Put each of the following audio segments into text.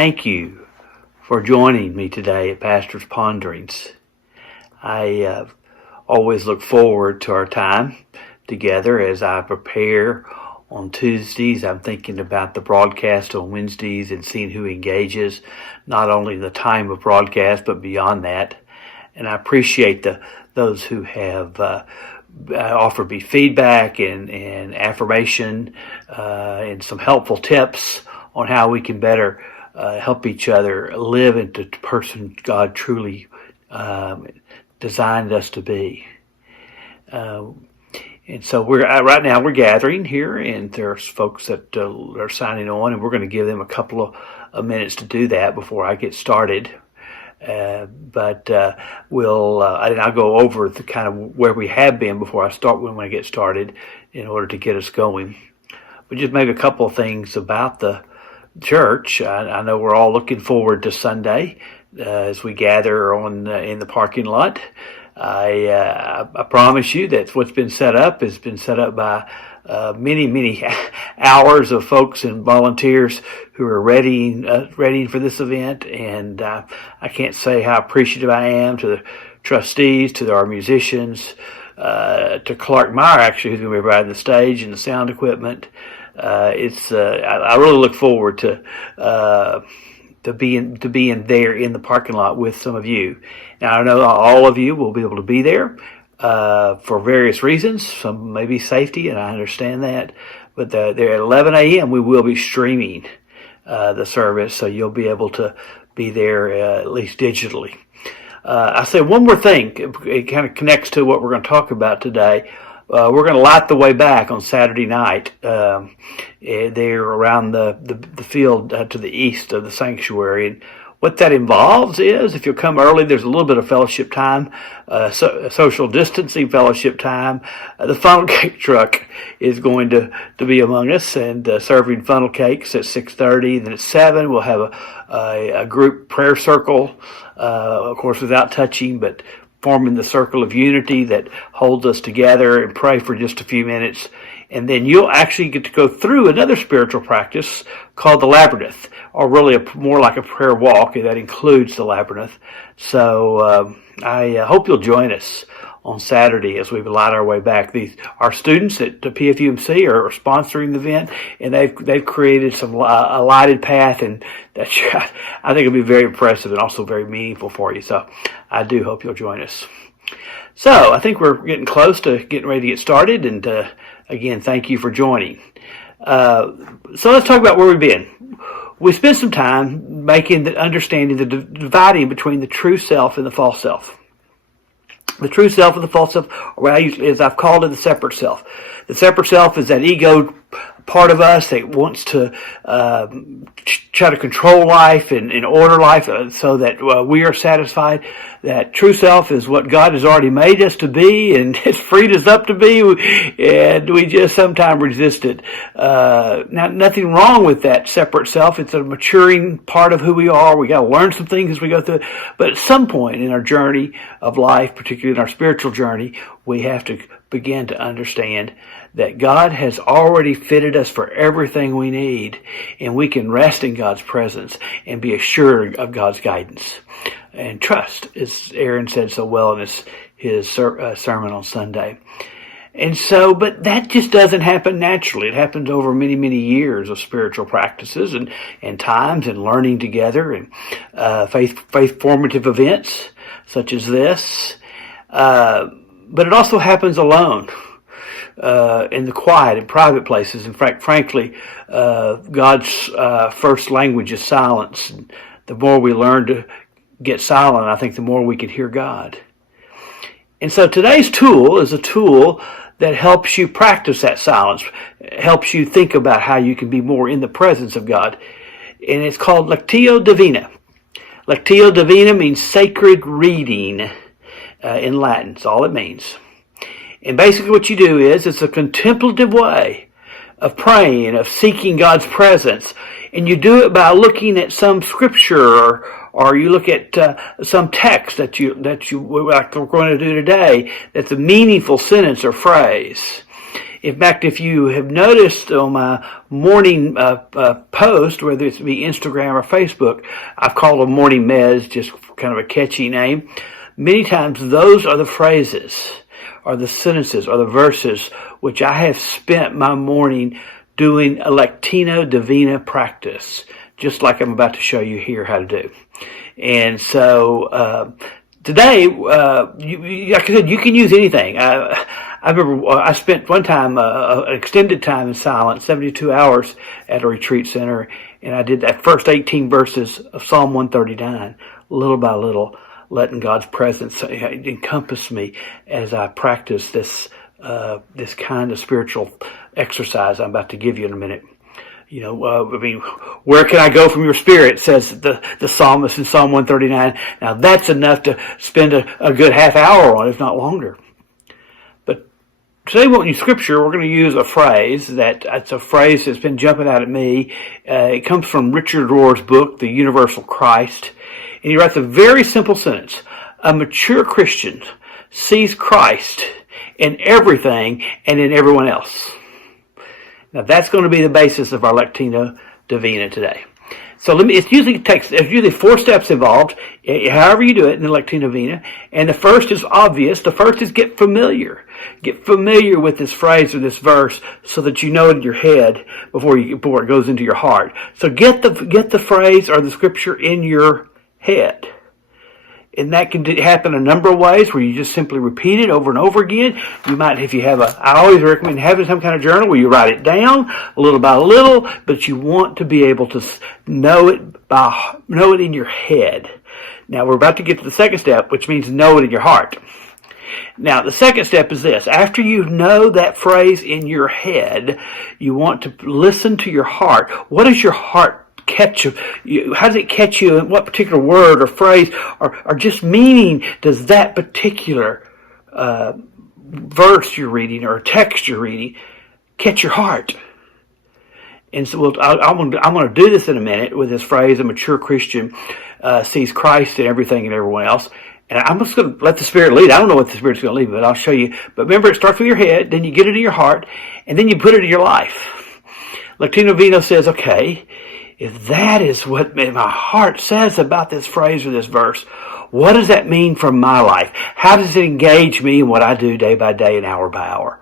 Thank you for joining me today at Pastor's Ponderings. I always look forward to our time together as I prepare on Tuesdays. I'm thinking about the broadcast on Wednesdays and seeing who engages, not only in the time of broadcast, but beyond that. And I appreciate those who have offered me feedback and affirmation and some helpful tips on how we can better help each other live into the person God truly designed us to be. And so right now we're gathering here, and there's folks that are signing on, and we're going to give them a couple of minutes to do that before I get started. But I'll go over the kind of where we have been before when I get started in order to get us going. But just maybe a couple of things about the church. I know we're all looking forward to Sunday as we gather in the parking lot. I promise you that what's been set up has been set up by many hours of folks and volunteers who are ready for this event, and I can't say how appreciative I am to the trustees, to our musicians, to Clark Meyer, actually, who's going to be providing the stage and the sound equipment. I really look forward to being there in the parking lot with some of you. Now, I know all of you will be able to be there for various reasons. Some may be safety, and I understand that. But there at 11 a.m. we will be streaming the service, so you'll be able to be there at least digitally. I say one more thing. It kind of connects to what we're going to talk about today. We're going to light the way back on Saturday night there around the field to the east of the sanctuary. And what that involves is, if you'll come early, there's a little bit of fellowship time, social distancing fellowship time. The funnel cake truck is going to be among us and serving funnel cakes at 6:30. Then at 7, we'll have a group prayer circle, of course, without touching, but forming the circle of unity that holds us together, and pray for just a few minutes. And then you'll actually get to go through another spiritual practice called the labyrinth, or really more like a prayer walk, and that includes the labyrinth. So I hope you'll join us on Saturday as we light our way back. Our students at the PFUMC are sponsoring the event, and they've created a lighted path, and that I think it'll be very impressive and also very meaningful for you. So I do hope you'll join us. So I think we're getting close to getting ready to get started, and again, thank you for joining. So let's talk about where we've been. We spent some time understanding the dividing between the true self and the false self. The true self and the false self, or as I've called it, the separate self. The separate self is that ego part of us that wants to try to control life and order life so that we are satisfied. That true self is what God has already made us to be and has freed us up to be, and we just sometimes resist it. Now, nothing wrong with that separate self. It's a maturing part of who we are. We got to learn some things as we go through it. But at some point in our journey of life, particularly in our spiritual journey, we have to begin to understand that God has already fitted us for everything we need, and we can rest in God's presence and be assured of God's guidance and trust, as Aaron said so well in his sermon on Sunday. And so, but that just doesn't happen naturally. It happens over many years of spiritual practices and times and learning together and faith formative events such as this. But it also happens alone. In the quiet and private places. In fact, frankly, God's first language is silence. And the more we learn to get silent, I think the more we can hear God. And so today's tool is a tool that helps you practice that silence, helps you think about how you can be more in the presence of God. And it's called Lectio Divina. Lectio Divina means sacred reading in Latin. That's all it means. And basically what you do is, it's a contemplative way of praying, of seeking God's presence. And you do it by looking at some scripture or you look at some text that you like we're going to do today, that's a meaningful sentence or phrase. In fact, if you have noticed on my morning post, whether it's be Instagram or Facebook, I've called them morning meds, just kind of a catchy name. Many times those are the phrases, or the sentences, or the verses which I have spent my morning doing a Lectio Divina practice, just like I'm about to show you here how to do. And so today, like I said, you can use anything. I remember I spent one time, an extended time in silence, 72 hours at a retreat center, and I did that first 18 verses of Psalm 139, little by little, letting God's presence encompass me as I practice this kind of spiritual exercise I'm about to give you in a minute. Where can I go from your spirit, says the psalmist in Psalm 139. Now that's enough to spend a good half hour on, if not longer. But today, in Scripture, we're going to use a phrase it's a phrase that's been jumping out at me. It comes from Richard Rohr's book, The Universal Christ. And he writes a very simple sentence. A mature Christian sees Christ in everything and in everyone else. Now that's going to be the basis of our Lectio Divina today. So there's usually 4 steps involved, however you do it in the Lectio Divina. And the first is obvious. The first is get familiar. Get familiar with this phrase or this verse so that you know it in your head before it goes into your heart. So get the phrase or the scripture in your head. And that can happen a number of ways where you just simply repeat it over and over again. You might, I always recommend having some kind of journal where you write it down little by little, but you want to be able to know it in your head. Now we're about to get to the second step, which means know it in your heart. Now the second step is this. After you know that phrase in your head, you want to listen to your heart. What does your heart catch you? How does it catch you? And what particular word or phrase or just meaning does that particular verse you're reading or text you're reading catch your heart? And so I'm going to do this in a minute with this phrase, a mature Christian sees Christ in everything and everyone else. And I'm just going to let the Spirit lead. I don't know what the Spirit's going to lead me, but I'll show you. But remember, it starts with your head, then you get it in your heart, and then you put it in your life. Lectio Divina says, okay, if that is what my heart says about this phrase or this verse, what does that mean for my life? How does it engage me in what I do day by day and hour by hour?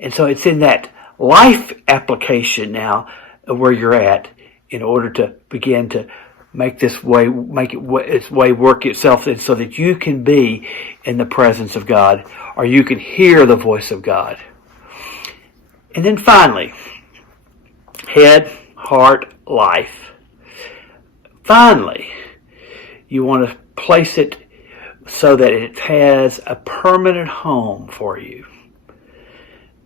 And so it's in that life application now of where you're at in order to begin to make its way work itself so that you can be in the presence of God or you can hear the voice of God. And then finally, head, heart, life. Finally, you want to place it so that it has a permanent home for you.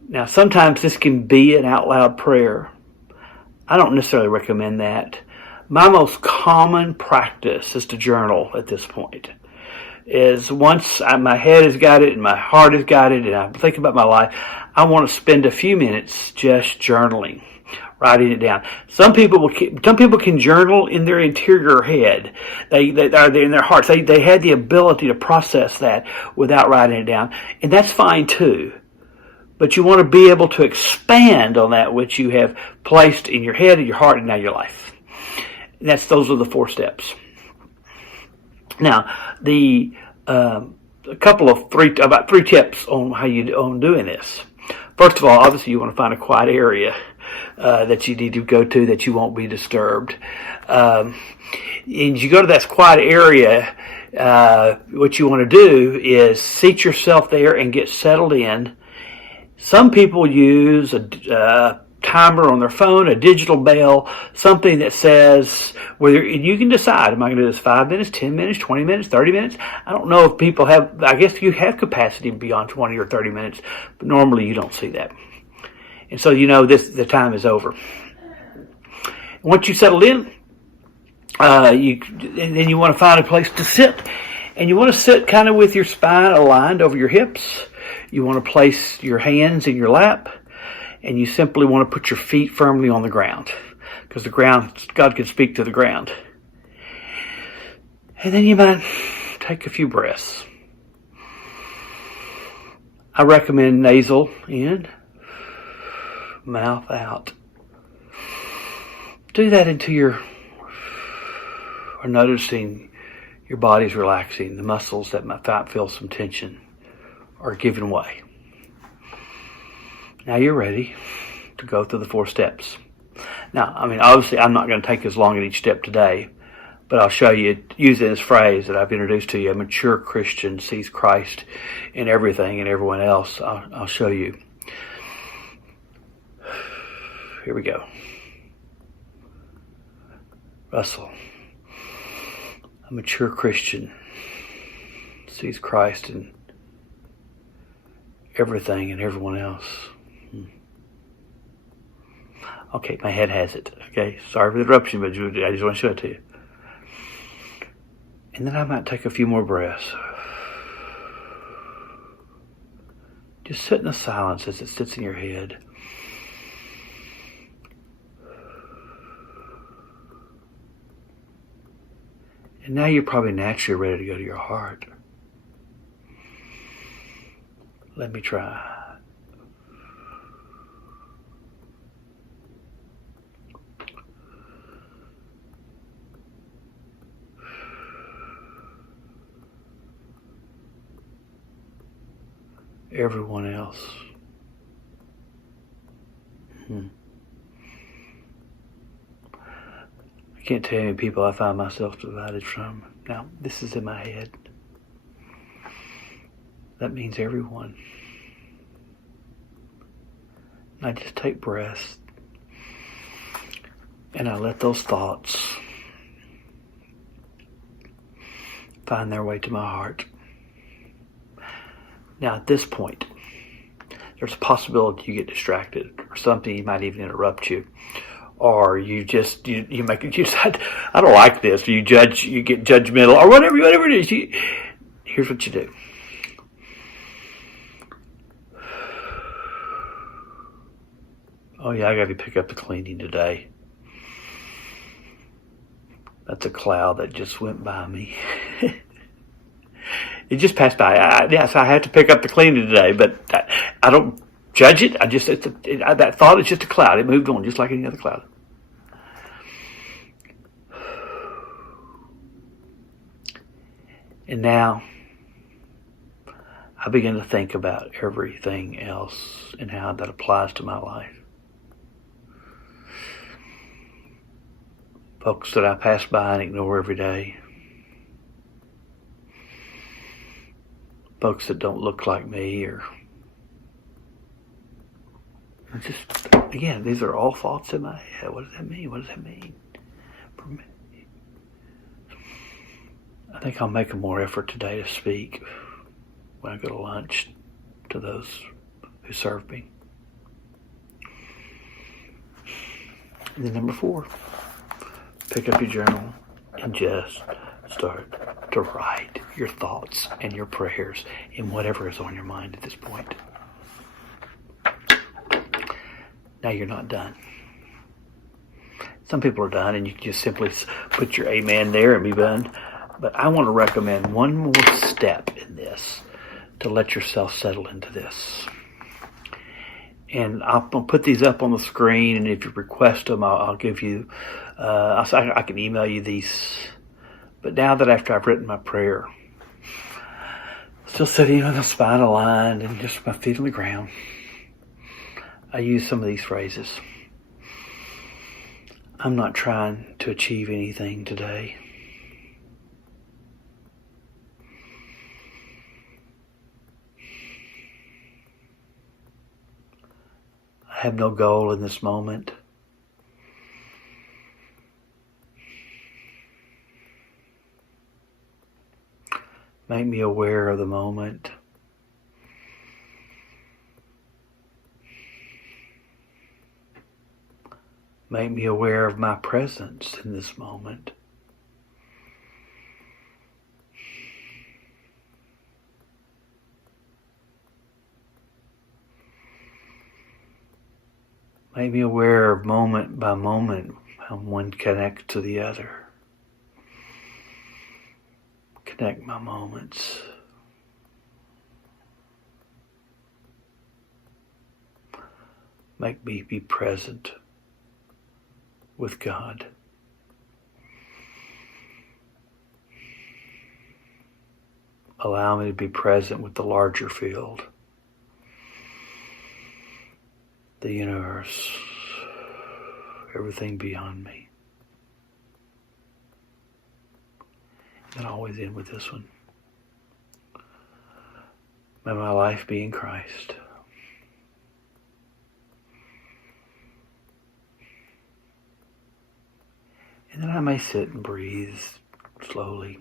Now, sometimes this can be an out loud prayer. I don't necessarily recommend that. My most common practice is to journal at this point. Is once my head has got it and my heart has got it and I'm thinking about my life, I want to spend a few minutes just journaling, writing it down. Some people can journal in their interior head. They are in their hearts. They had the ability to process that without writing it down, and that's fine too. But you want to be able to expand on that which you have placed in your head, in your heart, and now your life. And those are the 4 steps. Now, about 3 tips on doing this. First of all, obviously, you want to find a quiet area that you need to go to that you won't be disturbed. And you go to that quiet area, what you want to do is seat yourself there and get settled in. Some people use a timer on their phone, a digital bell, something that says whether you can decide, am I going to do this 5 minutes, 10 minutes, 20 minutes, 30 minutes? I don't know if people have, I guess you have capacity beyond 20 or 30 minutes, but normally you don't see that. And so you know the time is over. Once you settle in, and then you want to find a place to sit. And you want to sit kind of with your spine aligned over your hips. You want to place your hands in your lap. And you simply want to put your feet firmly on the ground. Because the ground, God can speak to the ground. And then you might take a few breaths. I recommend nasal in, mouth out. Do that until you're noticing your body's relaxing. The muscles that might feel some tension are giving way. Now you're ready to go through the 4 steps. Now, obviously I'm not going to take as long at each step today, but I'll show you using this phrase that I've introduced to you. A mature Christian sees Christ in everything and everyone else. I'll show you. Here we go. Russell. A mature Christian sees Christ in everything and everyone else. Okay, my head has it. Okay, sorry for the interruption, but I just want to show it to you. And then I might take a few more breaths. Just sit in the silence as it sits in your head. And now you're probably naturally ready to go to your heart. Let me try. Everyone else. I can't tell you how many people I find myself divided from. Now, this is in my head. That means everyone. I just take breaths and I let those thoughts find their way to my heart. Now, at this point, there's a possibility you get distracted or something might even interrupt you. Or you just, you decide, I don't like this. Or you get judgmental or whatever it is. Here's what you do. Oh yeah, I got to pick up the cleaning today. That's a cloud that just went by me. It just passed by. Yes, I have to pick up the cleaning today, but I don't judge it. That thought is just a cloud. It moved on just like any other cloud. And now I begin to think about everything else and how that applies to my life. Folks that I pass by and ignore every day. Folks that don't look like me or just, again, these are all thoughts in my head. What does that mean? What does that mean for me? I think I'll make a more effort today to speak when I go to lunch to those who serve me. And then number 4, pick up your journal and just start to write your thoughts and your prayers in whatever is on your mind at this point. Now you're not done. Some people are done and you can just simply put your amen there and be done. But I want to recommend one more step in this to let yourself settle into this. And I'll put these up on the screen, and if you request them, I'll give you, I can email you these. But now that after I've written my prayer, still sitting with the spine aligned and just my feet on the ground, I use some of these phrases. I'm not trying to achieve anything today. I have no goal in this moment. Make me aware of the moment. Make me aware of my presence in this moment. Make me aware of moment by moment how one connects to the other. Connect my moments. Make me be present with God. Allow me to be present with the larger field, the universe, everything beyond me. And I always end with this one. May my life be in Christ. And then I may sit and breathe slowly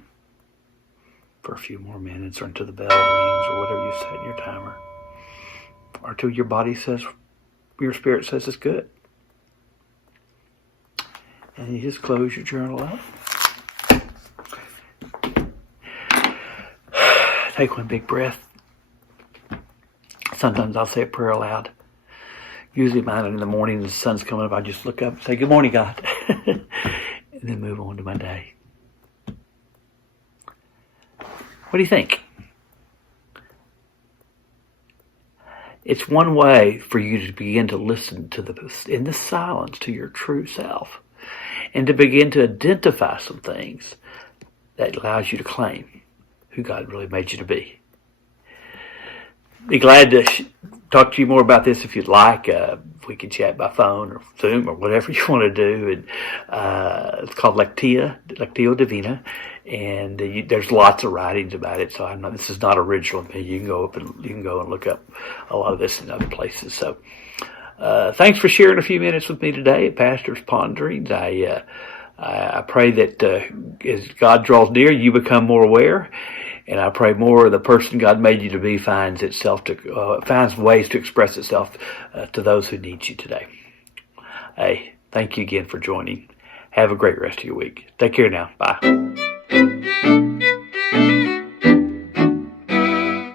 for a few more minutes, or until the bell rings, or whatever you set in your timer, or until your body says, your spirit says it's good. And you just close your journal up. Take one big breath. Sometimes I'll say a prayer aloud. Usually mine in the morning, the sun's coming up, I just look up and say, "Good morning, God." And then move on to my day. What do you think? It's one way for you to begin to listen to in the silence to your true self, and to begin to identify some things that allows you to claim who God really made you to be. Be glad to talk to you more about this if you'd like. We can chat by phone or Zoom or whatever you want to do. And it's called Lectio Divina, and there's lots of writings about it. So this is not original to me. You can go and look up a lot of this in other places. So thanks for sharing a few minutes with me today at Pastor's Ponderings. I pray that as God draws near, you become more aware. And I pray more of the person God made you to be finds ways to express itself to those who need you today. Hey, thank you again for joining. Have a great rest of your week. Take care now. Bye.